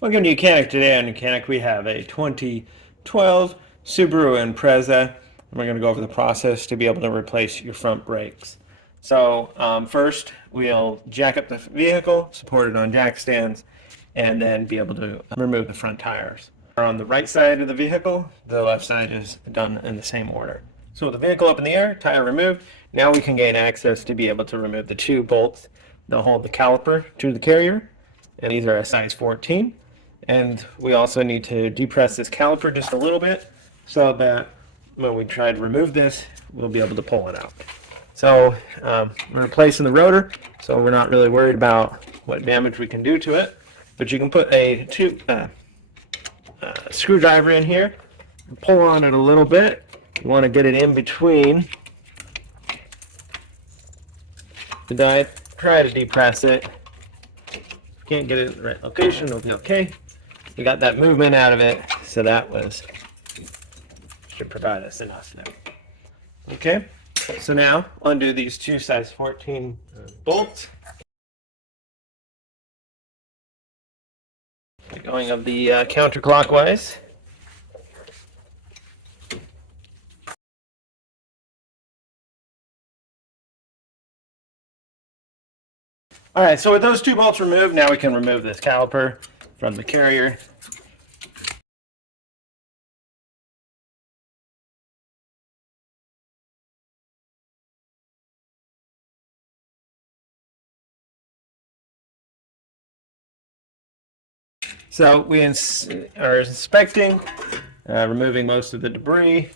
Welcome to YOUCANIC. Today on YOUCANIC we have a 2012 Subaru Impreza, and we're going to go over the process to be able to replace your front brakes. So first we'll jack up the vehicle, support it on jack stands, and then be able to remove the front tires. On the right side of the vehicle, the left side is done in the same order. So with the vehicle up in the air, tire removed, now we can gain access to be able to remove the two bolts that hold the caliper to the carrier, and these are a size 14. And we also need to depress this caliper just a little bit so that when we try to remove this, we'll be able to pull it out. So we're replacing the rotor, so we're not really worried about what damage we can do to it. But you can put a screwdriver in here and pull on it a little bit. You want to get it in between the die. Try to depress it. If you can't get it in the right location, it'll be okay. We got that movement out of it, so that should provide us enough there. Okay, so now undo these two size 14 bolts. Going of the counterclockwise. All right, so with those two bolts removed, now we can remove this caliper from the carrier. So we are inspecting, removing most of the debris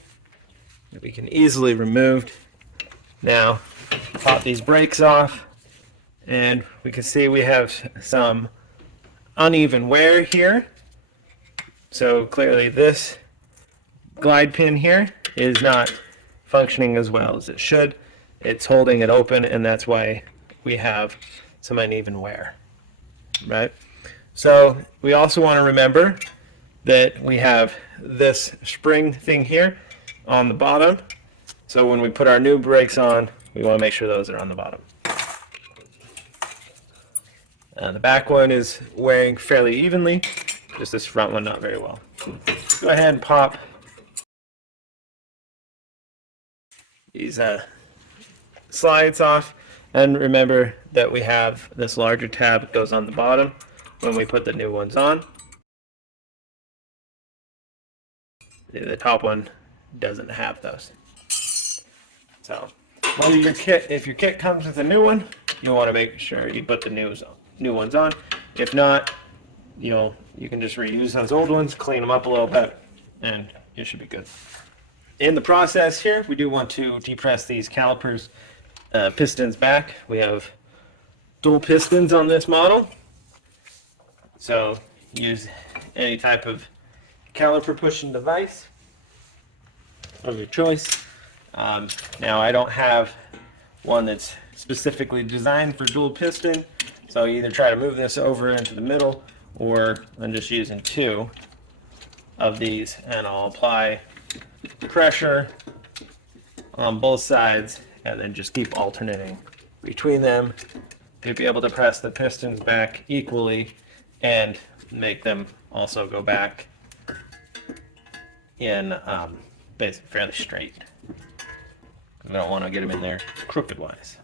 that we can easily remove. Now, pop these brakes off, and we can see we have some uneven wear here. So clearly this glide pin here is not functioning as well as it should. It's holding it open, and that's why we have some uneven wear, right? So we also want to remember that we have this spring thing here on the bottom. So when we put our new brakes on, we want to make sure those are on the bottom. The back one is wearing fairly evenly, just this front one not very well. Go ahead and pop these slides off, and remember that we have this larger tab that goes on the bottom when we put the new ones on. The top one doesn't have those. So if your kit comes with a new one, you'll want to make sure you put the new ones on. If not, you can just reuse those old ones, clean them up a little bit, and you should be good. In the process here, we do want to depress these calipers pistons back. We have dual pistons on this model, so use any type of caliper pushing device of your choice. Now I don't have one that's specifically designed for dual piston, so either try to move this over into the middle, or I'm just using two of these, and I'll apply pressure on both sides and then just keep alternating between them to be able to press the pistons back equally and make them also go back in basically fairly straight. I don't want to get them in there crooked wise.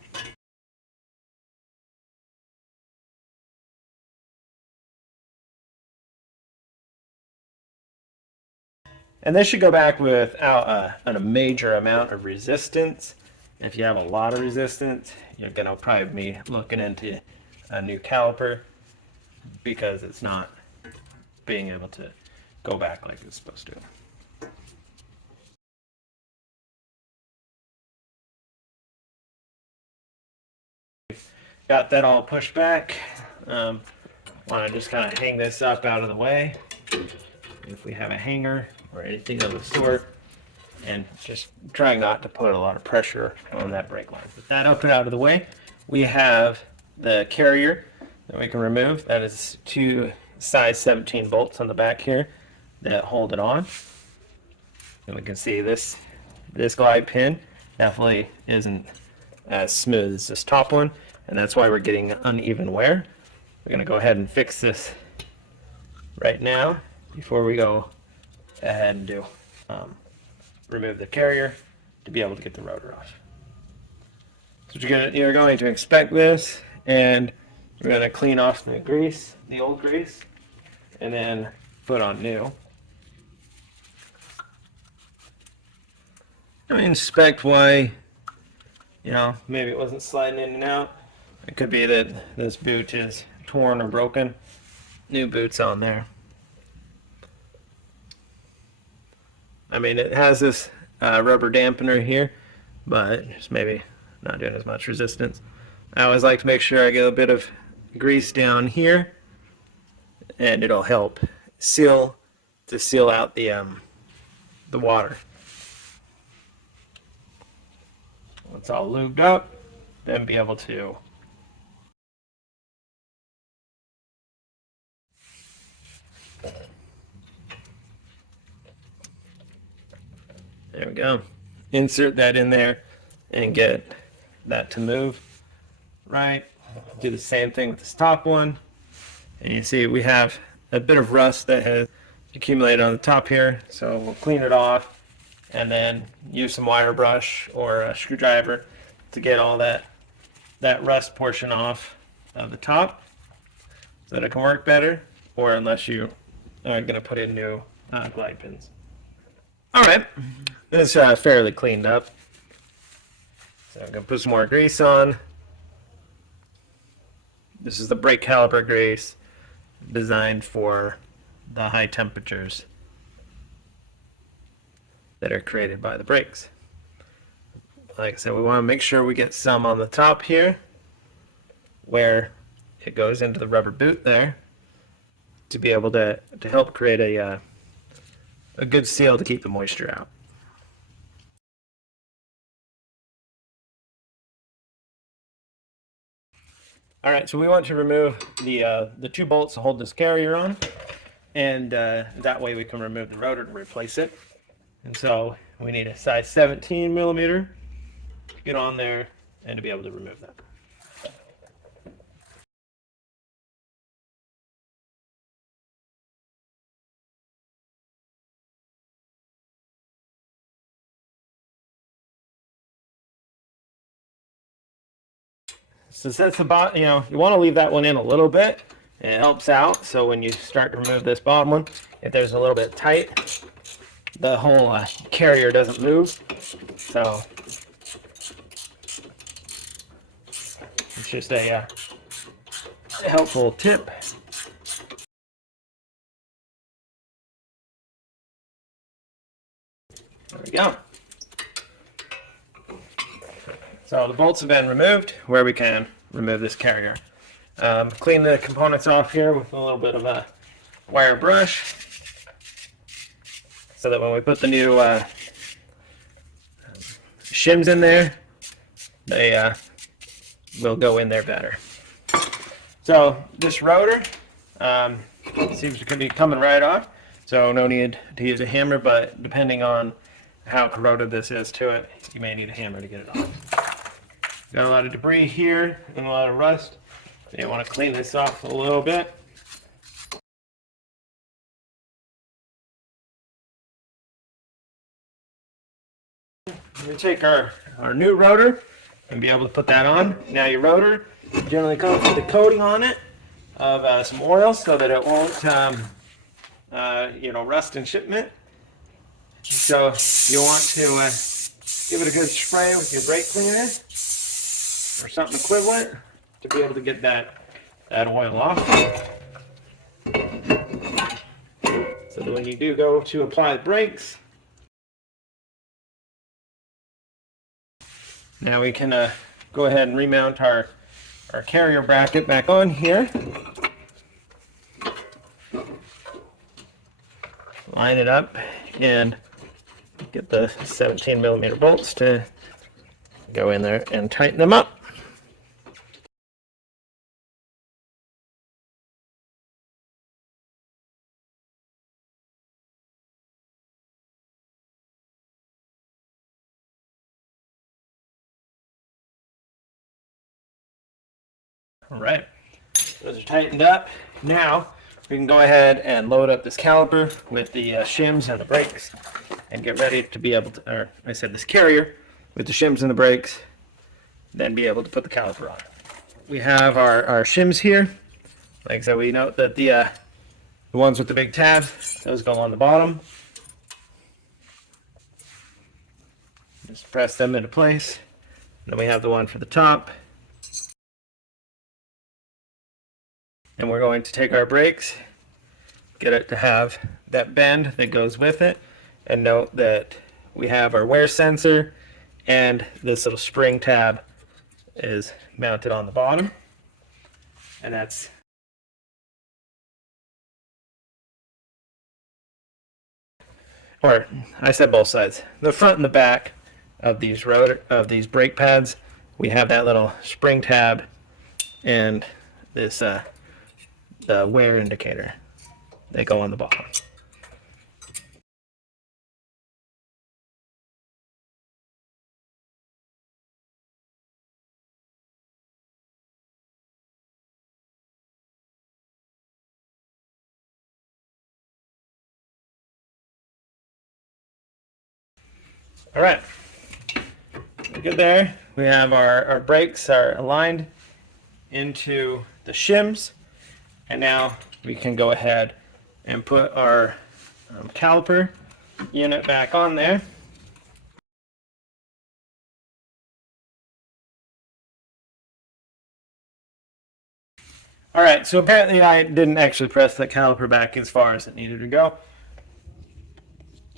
And this should go back without a major amount of resistance. If you have a lot of resistance, you're going to probably be looking into a new caliper, because it's not being able to go back like it's supposed to. Got that all pushed back. Want to just kind of hang this up out of the way if we have a hanger or anything of the sort, and just trying not to put a lot of pressure on that brake line. With that up and out of the way, we have the carrier that we can remove. That is two size 17 bolts on the back here that hold it on. And we can see this glide pin definitely isn't as smooth as this top one, and that's why we're getting uneven wear. We're going to go ahead and fix this right now before we go ahead and do remove the carrier to be able to get the rotor off. So you're going to inspect this, and we're going to clean off the grease, the old grease, and then put on new. Inspect why, maybe it wasn't sliding in and out. It could be that this boot is torn or broken. New boot's on there. I mean, it has this rubber dampener here, but just maybe not doing as much resistance. I always like to make sure I get a bit of grease down here, and it'll help seal out the water. Once all lubed up, then be able to there we go. Insert that in there and get that to move. Right. Do the same thing with this top one. And you see we have a bit of rust that has accumulated on the top here. So we'll clean it off and then use some wire brush or a screwdriver to get all that rust portion off of the top so that it can work better, or unless you are going to put in new glide pins. All right, this is fairly cleaned up. So I'm going to put some more grease on. This is the brake caliper grease designed for the high temperatures that are created by the brakes. Like I said, we want to make sure we get some on the top here where it goes into the rubber boot there to be able to help create a good seal to keep the moisture out. All right, so we want to remove the two bolts to hold this carrier on, and that way we can remove the rotor to replace it. And so we need a size 17 millimeter to get on there and to be able to remove that. So that's about, you want to leave that one in a little bit, and it helps out. So when you start to remove this bottom one, if there's a little bit tight, the whole carrier doesn't move. So it's just a helpful tip. There we go. So the bolts have been removed where we can remove this carrier. Clean the components off here with a little bit of a wire brush so that when we put the new shims in there, they will go in there better. So this rotor seems to be coming right off, so no need to use a hammer, but depending on how corroded this is to it, you may need a hammer to get it off. Got a lot of debris here and a lot of rust. So you want to clean this off a little bit. We take our new rotor and be able to put that on. Now your rotor generally comes with a coating on it of some oil so that it won't rust in shipment. So you want to give it a good spray with your brake cleaner or something equivalent to be able to get that oil off. So that when you do go to apply the brakes, now we can go ahead and remount our carrier bracket back on here. Line it up and get the 17 millimeter bolts to go in there and tighten them up. All right, those are tightened up. Now we can go ahead and load up this caliper with the shims and the brakes and get ready to be able to, or I said this carrier with the shims and the brakes, then be able to put the caliper on. We have our shims here. Like I said, we note that the ones with the big tabs, those go on the bottom. Just press them into place. Then we have the one for the top. And we're going to take our brakes, get it to have that bend that goes with it, and note that we have our wear sensor and this little spring tab is mounted on the bottom. And that's or I said both sides. The front and the back of these brake pads, we have that little spring tab and this the wear indicator. They go on the bottom. All right, we're good there. We have our brakes are aligned into the shims, and now we can go ahead and put our caliper unit back on there. All right, so apparently I didn't actually press the caliper back as far as it needed to go.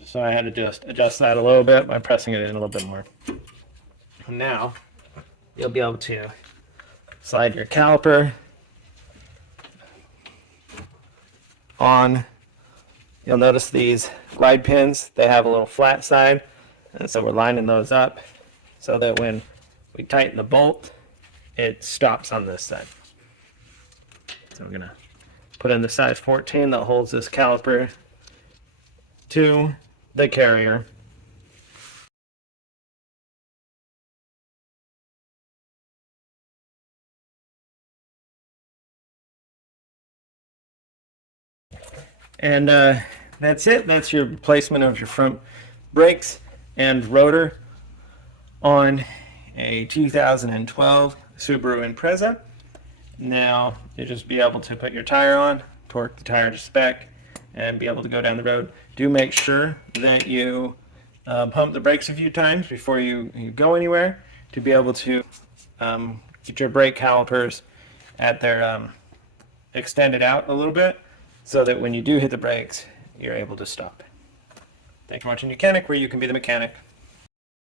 So I had to just adjust that a little bit by pressing it in a little bit more. And now you'll be able to slide your caliper on. You'll notice these glide pins, they have a little flat side, and so we're lining those up so that when we tighten the bolt, it stops on this side. So we're gonna put in the size 14 that holds this caliper to the carrier. And that's it. That's your replacement of your front brakes and rotor on a 2012 Subaru Impreza. Now you'll just be able to put your tire on, torque the tire to spec, and be able to go down the road. Do make sure that you pump the brakes a few times before you go anywhere to be able to get your brake calipers at their extended out a little bit so that when you do hit the brakes, you're able to stop. Thanks for watching YOUCANIC, where you can be the mechanic.